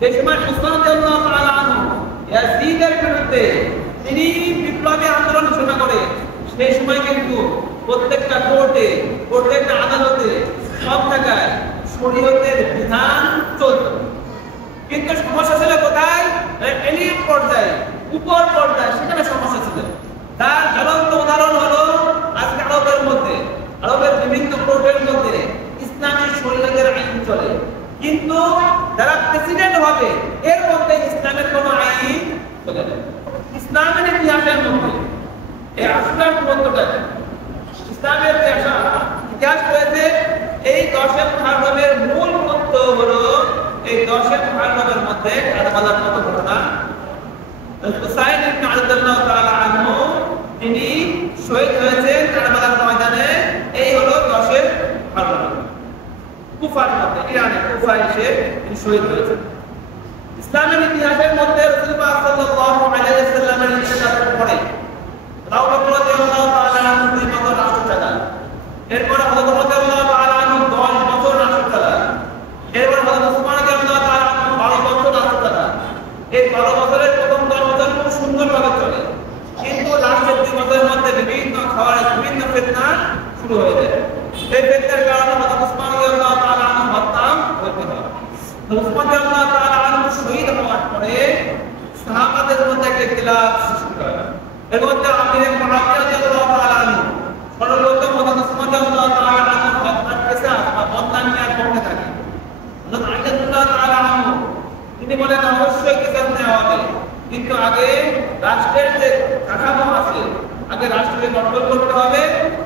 সেই সময় উসমান রাদিয়াল্লাহু তাআলা আনহু ইয়াজিদের বিরুদ্ধে তিনি বিপ্লবী আন্দোলন ঘোষণা করে। সেই সময় কিন্তু প্রত্যেকটা কোর্টে, প্রত্যেকটা আদালতে, সব জায়গায় শরীয়তের বিধান চলত। কিন্তু সমস্যা ছিল কোথায়? এলিট পর্যায়ে, উপর পর্যায়ে, সেখানে সমস্যা ছিল। তার জ্বলন্ত উদাহরণ হলো আজকে আরবের মধ্যে, আরবের বিভিন্ন কোর্টের মধ্যে ইসলামী শরীয়তের আইন চলে, কিন্তু যারা প্রেসিডেন্ট হবে এর মধ্যে ইসলামের কোনো আইন চলে না। ইসলামের ইতিহাসের মধ্যে এই আসলাম গ্রন্থটা, ইসলামের ইতিহাস রয়েছে। এই 10 মুহররমের মূল তত্ত্ব হলো এই 10 মুহররমের মধ্যে কারবালার মতো ঘটনা। হুসাইন ইবনে আবদুল্লাহ তাআলা আনহু তিনি শহীদ হয়েছেন কারবালার ময়দানে। এই হলো 10 মুহররম। কুফার মধ্যে, ইরানে কুফায় এসে তিনি শহীদ হয়েছেন। ইসলামের ইতিহাসের মধ্যে রাসূলুল্লাহ সাল্লাল্লাহু আলাইহি ওয়াসাল্লামের ইন্তেকালের পরে আবু বকর রাদিয়াল্লাহু তাআলা আনহু 2 বছর রাষ্ট্র চালান। এরপর হযরত ওমর রাদিয়াল্লাহু তাআলা আনহু 10 বছর রাষ্ট্র চালান। এরপর হযরত উসমান রাদিয়াল্লাহু তাআলা আনহু 12 বছর রাষ্ট্র চালান। এই 12 বছরের প্রথম 10 বছর খুব সুন্দরভাবে চলে, কিন্তু লাস্টের 2 বছরের মধ্যে বিভিন্ন খাওয়ার বিভিন্ন ফিতনা শুরু হয়ে যায়। এই ফিতনার কারণে হযরত উসমান রাদিয়াল্লাহু তাআলা আনহু হত্যা হতে হয়। উসমান রাদিয়াল্লাহু তাআলা আনহু শহীদ হওয়ার পরে সাহাবাদের মধ্যে একটা ইখতিলাফ সৃষ্টি হয়। এর মধ্যে আমির মুআবিয়া রাদিয়াল্লাহু তাআলা আনহু সর্বপ্রথম হযরত উসমান রাদিয়াল্লাহু তাআলা আনহু হত্যার কেসে বদলা নেওয়ার পক্ষে থাকে। হযরত আলী রাদিয়াল্লাহু তাআলা আনহু তিনি বলেন অবশ্যই কেসে নেওয়া হবে, কিন্তু আগে রাষ্ট্রের যে কাঠামো আছে, আগে রাষ্ট্রকে কন্ট্রোল করতে হবে,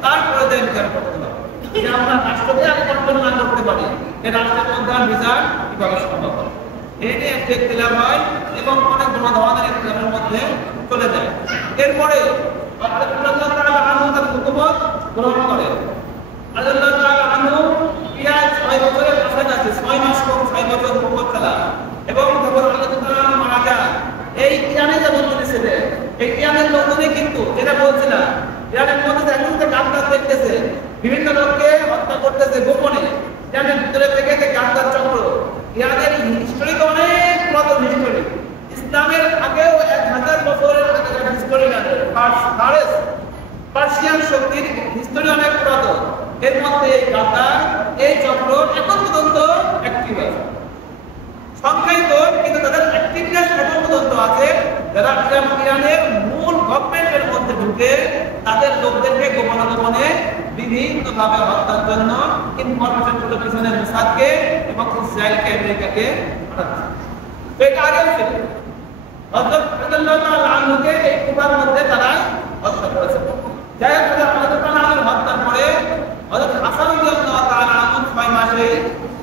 তারপরে দেন বিচার করতে হবে। যদি আমরা রাষ্ট্রকে আগে কন্ট্রোল না করতে পারি, এই রাষ্ট্রের মধ্যে আর বিচার কিভাবে সম্ভব হবে? এই নিয়ে একটা ইখতিলাফ হয় এবং অনেক ধরনের ইখতিলাফের মধ্যে চলে যায়। এরপরে আলী রাদিয়াল্লাহু তাআলা আনহু তার হুকুমত গ্রহণ করে। আলী রাদিয়াল্লাহু তাআলা আনহু প্রায় 6 বছরের কাছাকাছি, 6 মাস কম 6 বছর হুকুমত চালান এবং যখন আলী রাদিয়াল্লাহু তাআলা মারা যান, এই ইরানে যে লোকজন ছিল, এই ইরানের লোকজনই কিন্তু যেটা বলছিলাম, ইরানের মধ্যে একজন গাদ্দার দেখতেছে, বিভিন্ন লোককে হত্যা করতেছে গোপনে। ইরানের ভিতরে থেকে যে গাদ্দার চক্র, ইরানের হিস্টোরি তো অনেক পুরাতন হিস্টোরি, ইসলামের আগেও 1000 বছরের আগের হিস্টোরি না, পার্সিয়ান শক্তির হিস্টোরি অনেক পুরাতন। এর মধ্যে এই গাদ্দার, এই চক্র এখন পর্যন্ত অ্যাক্টিভ আছে। সংখ্যায় তো, কিন্তু তাদের অ্যাক্টিভনেস এখন পর্যন্ত আছে। যারা ইরানের মূল গভর্নমেন্টের মধ্যে ঢুকে তাদের লোকদেরকে গোপনে গোপনে বিভিন্নভাবে হত্যার জন্য ইনফরমেশন গুলো পিছনে মোসাদকে এবং ইসরায়েলকে, আমেরিকাকে পাঠাচ্ছে। তো এটা আগেও ছিল। হযরত রাদিয়াল্লাহু তাআলা আনহুকে এই কুফার মধ্যে তারা হত্যা করেছে। যাই হোক, হযরত আলীর হত্যার পরে হযরত হাসান রাদিয়াল্লাহু তাআলা আনহু 6 মাসে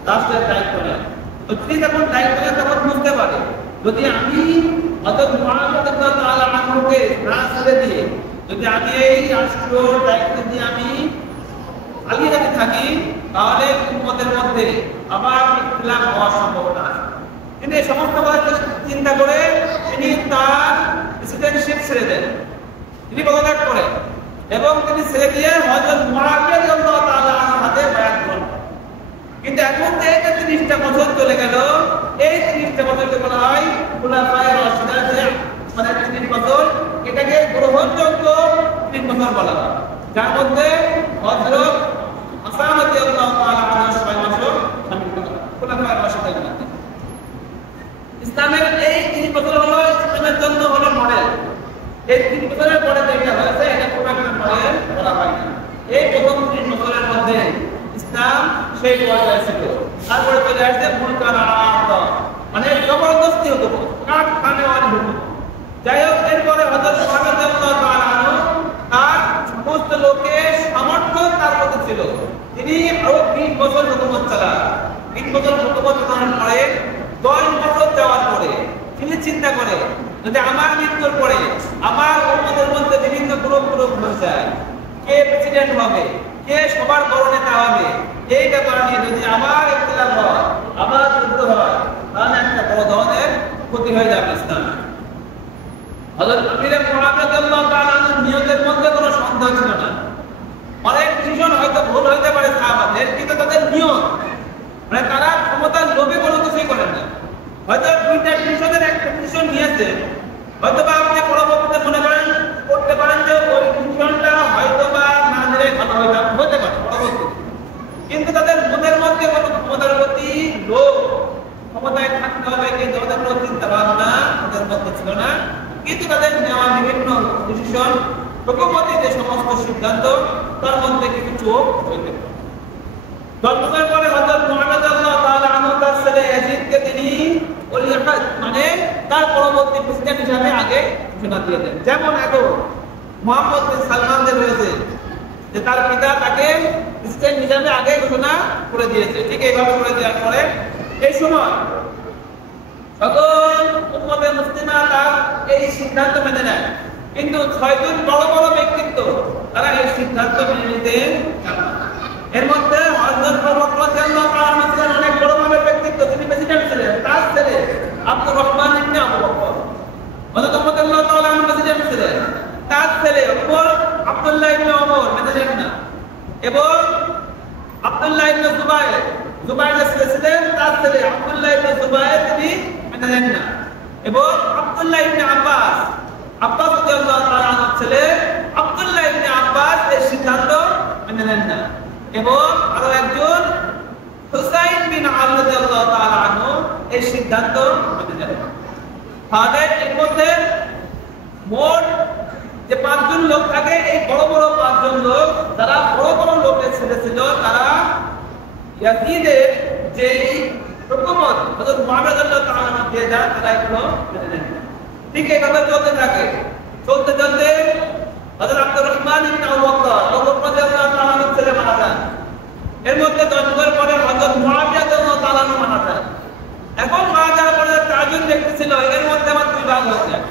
রাষ্ট্রের দায়িত্ব নেন। তো তিনি যখন দায়িত্ব নেন তখন বুঝতে পারে, যদি আমি হযরত মুআবিয়া রাদিয়াল্লাহু তাআলা আনহুকে না ছেড়ে দিয়ে, যদি আমি এই রাষ্ট্র দায়িত্ব দিয়ে আমি চালিয়ে যেতে থাকি, তাহলে উম্মতের মধ্যে আবার ইখতিলাফ হওয়ার সম্ভাবনা আছে। তিনি এই সমস্ত কথা চিন্তা করে তিনি তার প্রেসিডেন্টশিপ ছেড়ে দেন, তিনি পদত্যাগ করেন এবং তিনি ছেড়ে দিয়ে হযরত মুআবিয়া রাদিয়াল্লাহু তাআলা আনহুর হাতে বায়াত করেন। কিন্তু এখন যে 30টা বছর চলে গেল, এই 30টা বছরকে বলা হয় খুলাফায়ে রাশিদিন, মানে 30 বছর, এটাকে গ্রহণযোগ্য 30 বছর বলা হয়, যার মধ্যে হযরত হাসান রাদিয়াল্লাহু তাআলা আনহু 6 বছর শামিল করা খুলাফায়ে রাশিদিন। ইসলামের এই 30 বছর হলো ইসলামের জন্য হলো মডেল। এই 30 বছরের পরে যেটা হয়েছে এটা কোনো একটা মডেল বলা হয় না। এই প্রথম 30 বছরের মধ্যে ইসলাম সেই পর্যায়ে ছিল। তারপরে চলে আসছে মুলকানাত, মানে জবরদস্তি হুকুম, কাট খানেওয়ালি হুকুম। যাই হোক, এরপরে হযরত মুহাম্মদ রাদিয়াল্লাহু তাআলা আনহু তার সমস্ত লোকের সামর্থ্য তার মধ্যে ছিল, তিনি আরো 20 বছর হুকুমত চালান। 20 বছর হুকুমত চালানোর পরে 10 বছর যাওয়ার পরে তিনি চিন্তা করে, যদি আমার মৃত্যুর পরে আমার উম্মতের মধ্যে বিভিন্ন গ্রুপ হয়ে যায়, কে প্রেসিডেন্ট হবে, কে সবার বড় নেতা হবে, এই ব্যাপার নিয়ে যদি আমার ইখতিলাফ হয়, আমার যুদ্ধ হয়, তাহলে একটা বড় ধরনের ক্ষতি হয়ে যাবে ইসলাম। হযরত আমির মুআবিয়া রাদিয়াল্লাহু তাআলা আনহুর নিয়তের মধ্যে কোনো সন্দেহ ছিল না। অনেক ডিসিশন হয়তো ভুল হতে পারে সাহাবাদের, কিন্তু তাদের নিয়ত, মানে তারা ক্ষমতার লোভে কোনো কিছুই করেন না। হয়তো দুইটা ডিসিশনের একটা ডিসিশন নিয়েছে, হয়তোবা আপনি পরবর্তীতে মনে করেন করতে পারেন যে ওই ডিসিশনটা হয়তোবা না নিলে ভালো হতে পারে পরবর্তীতে, কিন্তু তাদের মনের মধ্যে কোনো ক্ষমতার প্রতি লোভ, ক্ষমতায় থাকতে হবে কিন্তু তাদের কোনো চিন্তা ভাবনা তাদের মধ্যে ছিল না। কিন্তু তাদের নেওয়া বিভিন্ন ডিসিশন, হুকুমতি যে সমস্ত সিদ্ধান্ত, তার মধ্যে কিছু চোখ হইতে পারে। জন্মের পরে হযরত মুহাম্মদ রাদিয়াল্লাহু তাআলা আনহু তার ছেলে ইয়াজিদকে তিনি ওলিয়াত মানে তার পরবর্তী প্রেসিডেন্ট হিসেবে আগে ঘোষণা দিয়ে দেন। যেমন এখন মুহাম্মদ বিন সালমান যে রয়েছে, যে তার পিতা তাকে প্রেসিডেন্ট হিসেবে আগে ঘোষণা করে দিয়েছে, ঠিক এইভাবে করে দেওয়ার পরে এই সময় সকল উম্মতে মুসলিমা তার এই সিদ্ধান্ত মেনে নেয়। কিন্তু ৬ জন বড় বড় ব্যক্তিত্ব তারা এই সিদ্ধান্ত মেনে নিতে চান না। এর মধ্যে হযরত ওমর রাদিয়াল্লাহু তাআলা আনহু ছিলেন অনেক বড় মানের ব্যক্তিত্ব, তিনি প্রেসিডেন্ট ছিলেন। তার ছেলে আব্দুর রহমান ইবনে আবু বকর, হযরত ওমর রাদিয়াল্লাহু তাআলা আনহু প্রেসিডেন্ট ছিলেন। তার ছেলে ওমর আব্দুল্লাহ ইবনে ওমর মেনে নেন না, এবং আব্দুল্লাহ ইবনে জুবায়ের ছিলেন তার ছেলে আব্দুল্লাহ ইবনে জুবায়ের, তিনি মেনে নেন না, এবং আব্দুল্লাহ ইবনে আব্বাস রাদিয়াল্লাহু তাআলা আনহুর ছেলে আব্দুল্লাহ ইবনে আব্বাস এই সিদ্ধান্ত মেনে নেন না, এবং আরো একজন হুসাইন বিন আলী রাদিয়াল্লাহু তাআলা আনহু এই সিদ্ধান্ত মেনে নেন। তাদের এর মধ্যে মোট যে ৫ জন লোক থাকে, এই বড় বড় ৫ জন লোক যারা বড় বড় লোকের ছেলে ছিল, তারা ইয়াজিদের যে হুকুমত হযরত মুহাম্মদ রাদিয়াল্লাহু তাআলা আনহু দিয়ে দেন, তারা এগুলো মেনে নেন। ঠিক এইভাবে চলতে থাকে। চলতে চলতে হযরত আব্দুর রহমান ইবনে আবু বকর রাদিয়াল্লাহু তাআলা আনহুর ছেলে মারা যান। এর মধ্যে ১০ বছর পরে হযরত মুআবিয়া রাদিয়াল্লাহু তাআলা আনহু মারা যান। এখন মারা যাওয়ার পরে ৪ জন ব্যক্তি ছিল, এর মধ্যে আবার ২ ভাগ হয়ে যায়।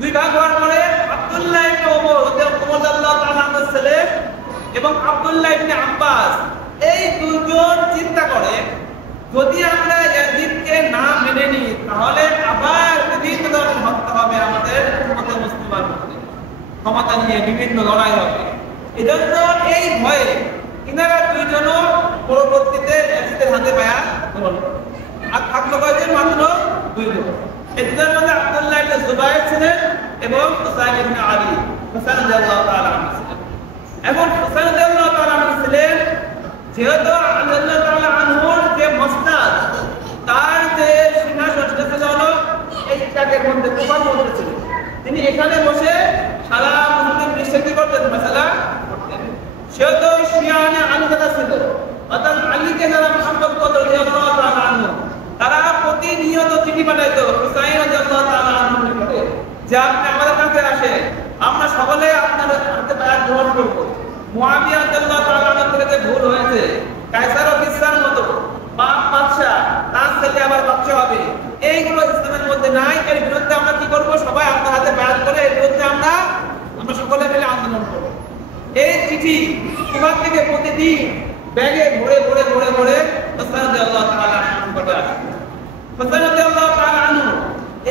২ ভাগ হওয়ার পরে আব্দুল্লাহ ইবনে ওমর রাদিয়াল্লাহু তাআলা আনহুর ছেলে এবং আব্দুল্লাহ ইবনে আব্বাস, এই দুজন চিন্তা করে যদি আমরা ইয়াজিদকে না মেনে নিই তাহলে আবার বিভিন্ন ধরনের হত্যা হবে, আমাদের উম্মতে মুসলিমার মধ্যে ক্ষমতা নিয়ে বিভিন্ন লড়াই হবে। এজন্য এই ভয়ে ইনারা ২ জনও পরবর্তীতে ইয়াজিদের হাতে বায়াত হল। আর থাকলো কয়জন? মাত্র ২ জন। এদের মধ্যে আব্দুল্লাহ ইবনে জুবায়ের ছিলেন এবং হুসাইন ইবনে আলী রাদিয়াল্লাহু তাআলা আনহু ছিলেন। এখন হুসাইন রাদিয়াল্লাহু তাআলা আনহু ছিলেন, যেহেতু আলী রাদিয়াল্লাহু তাআলা আনহুর যে মসনাদ, তার যে সিংহাসন সেটা ছিল এই জায়গার মধ্যে কুফার মধ্যে ছিল। তিনি এখানে বসে সারা মুসলিম বিশ্বের কি করতেন? মাসালা করতেন। সেহেতু শিয়ানে আলী দাদা ছিল, অর্থাৎ আলীকে যারা মোহাম্মদ রাদিয়াল্লাহু তাআলা আনহু, তারা প্রতিনিয়ত চিঠি পাঠাইতো হুসাইন রাদিয়াল্লাহু তাআলা আনহুর নিকটে যে আপনি আমাদের কাছে আসে, আমরা সকলে আপনার হাতে বায়াত গ্রহণ করব। মুআবিয়া রাদিয়াল্লাহু তাআলা আনহুর থেকে ভুল হয়েছে, কায়সার ও কিসরার মতো বাপ বাদশা, তার ছেলে আবার বাদশা হবে, এইগুলো ইসলামের মধ্যে নাই। এর বিরুদ্ধে আমরা কি করব? সবাই আপনার হাতে বায়াত করে এর বিরুদ্ধে আমরা সকলে মিলে আন্দোলন করব। এই চিঠি কুফা থেকে প্রতিদিন ব্যাগে ভরে ভরে ভরে ভরে হুসাইন রাদিয়াল্লাহু তাআলা আনহু কাছে আসে। হুসাইন রাদিয়াল্লাহু তাআলা আনহু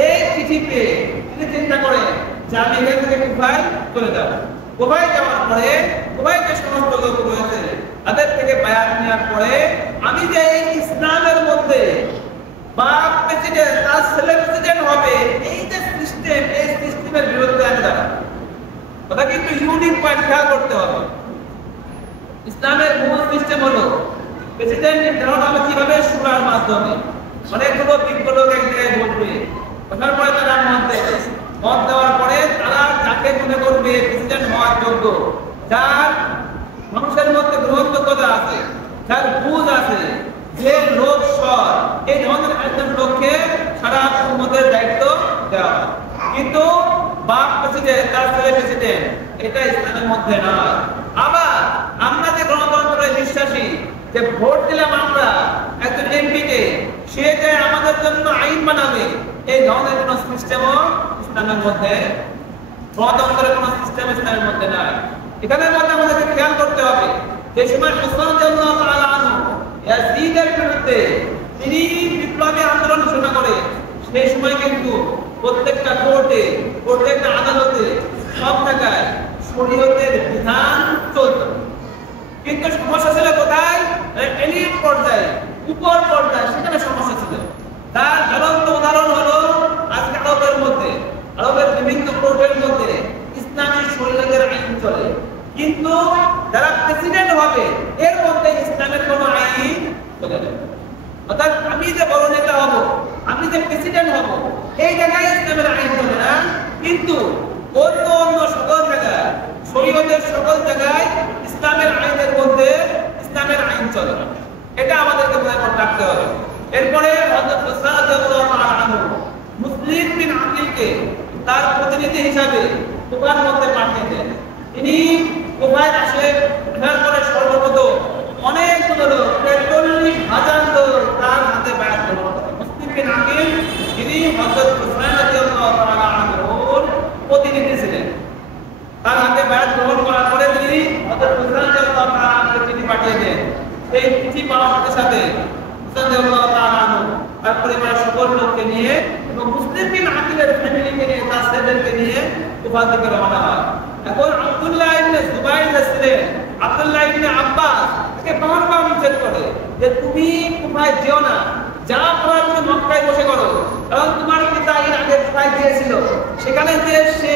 এই চিঠি পেয়ে তিনি চিন্তা করেন যে আমি এখান থেকে কুফায় চলে যাব। কুফায় যাওয়ার পরে কুফায় যে সমস্ত লোক রয়েছে তাদের থেকে বায়াত নেওয়ার পরে আমি যে এই ইসলামের মধ্যে বাপ প্রেসিডেন্ট তার ছেলে প্রেসিডেন্ট হবে, এই যে সিস্টেম, এই সিস্টেমের বিরুদ্ধে আমি দাঁড়াবো। কথা কিন্তু ইউনিক পয়েন্ট খেয়াল করতে হবে। ইসলামের মূল সিস্টেম হলো প্রেসিডেন্ট নির্ধারণ হবে কিভাবে? শুরার মাধ্যমে। অনেকগুলো বিজ্ঞ লোক এক জায়গায় বলবে, বসার পরে তারা মত দেওয়ার পরে তারা যাকে মনে করবে প্রেসিডেন্ট হওয়ার যোগ্য, যার মানুষের মধ্যে গ্রহণযোগ্যতা আছে, যার বুঝ আছে, যে লোক সৎ, এই ধরনের একজন লোককে সারা উম্মতের দায়িত্ব দেওয়া। কিন্তু বাপ প্রেসিডেন্ট তার ছেলে প্রেসিডেন্ট, এটা ইসলামের মধ্যে নয়। আবার আমরা যে গণতন্ত্রে বিশ্বাসী, যে ভোট দিলাম আমরা একজন এমপিকে, সে যে আমাদের জন্য আইন বানাবে, এই ধরনের কোন সিস্টেমও ইসলামের মধ্যে, গণতন্ত্রের কোন সিস্টেম ইসলামের মধ্যে নাই। এখানের মধ্যে আমাদেরকে খেয়াল করতে হবে, যে সময় উসমান রাদিয়াল্লাহু তাআলা আনহু ইয়াজিদের বিরুদ্ধে তিনি বিপ্লবী আন্দোলন ঘোষণা করে, সেই সময় কিন্তু প্রত্যেকটা কোর্টে, প্রত্যেকটা আদালতে, সব জায়গায় শরীয়তের বিধান চলত। কিন্তু সমস্যা ছিল কোথায়? এলিট পর্যায়ে, উপর পর্যায়ে, সেখানে সমস্যা ছিল। তার জ্বলন্ত উদাহরণ যারা প্রেসিডেন্ট হবে এর মধ্যে ইসলামের কোনো আইন চলে যাবে। অর্থাৎ আমি যে বড় নেতা হব, আমি যে প্রেসিডেন্ট হব, এই জায়গায় ইসলামের আইন চলে না, কিন্তু অন্য অন্য সকল জায়গায়, শরীয়তের সকল জায়গায় ইসলামের আইনের মধ্যে ইসলামের আইন চলে। এটা আমাদেরকে মনে রাখতে হবে। এরপরে হযরত উসমান রাদিয়াল্লাহু তাআলা আনহু মুসলিম বিন আকিলকে তার প্রতিনিধি হিসাবে কুফার মধ্যে পাঠিয়ে দেন। তিনি কুফায় আসে, আসার পরে সর্বপ্রথম অনেকগুলো লোক, ৪৩,০০০ লোক তার হাতে বায়াত গ্রহণ করে। মুসলিম বিন আকিল তিনি হযরত উসমান রাদিয়াল্লাহু তাআলা আনহুর প্রতিনিধি ছিলেন। তার হাতে বায়াত গ্রহণ করার পরে তিনি হযরত উসমান রাদিয়াল্লাহু তাআলা আনহুকে চিঠি পাঠিয়ে দেন। এই চিঠি পাওয়ার সাথে সাথে উসমান রাদিয়াল্লাহু তাআলা আনহু তার পরিবারের সকল লোককে নিয়ে এবং মুসলিম বিন আকিলের ফ্যামিলিকে নিয়ে, তার ছেলেদেরকে নিয়ে কুফা থেকে রওনা হয়। এখন আব্দুল্লাহ ইবনে জুবাইর ছিলেন, আব্দুল্লাহ ইবনে আব্বাস তাকে বারবার নিষেধ করে যে তুমি কুফায় যেও না, যা করার তুমি মক্কায় বসে করো, কারণ তোমার পিতা এর আগে কুফায় গিয়েছিল, সেখানে যে সে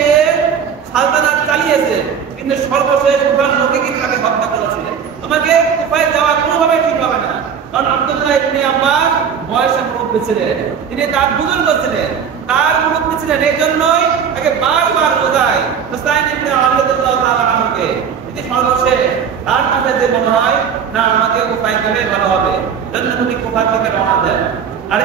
সালতানাত চালিয়েছে, কিন্তু সর্বশেষ কুফার লোকে কি তাকে হত্যা করেছিল। তোমাকে কুফায় যাওয়া কোনোভাবে ঠিক হবে না, কারণ আব্দুল্লাহ ইবনে আব্বাস বয়সে মুরব্বী ছিলেন, তিনি তার বুজুর্গ ছিলেন, তার মুরব্বী ছিলেন, এই জন্যই তাকে বারবার বোঝায় হুসাইন ইবনে আলী রাদিয়াল্লাহু তাআলা আনহুকে। তিনি সর্বশেষ তার কাছে যে মনে হয় না আমাকে কুফায় গেলে ভালো হবে, জন্য তিনি কুফা থেকে রওনা দেন।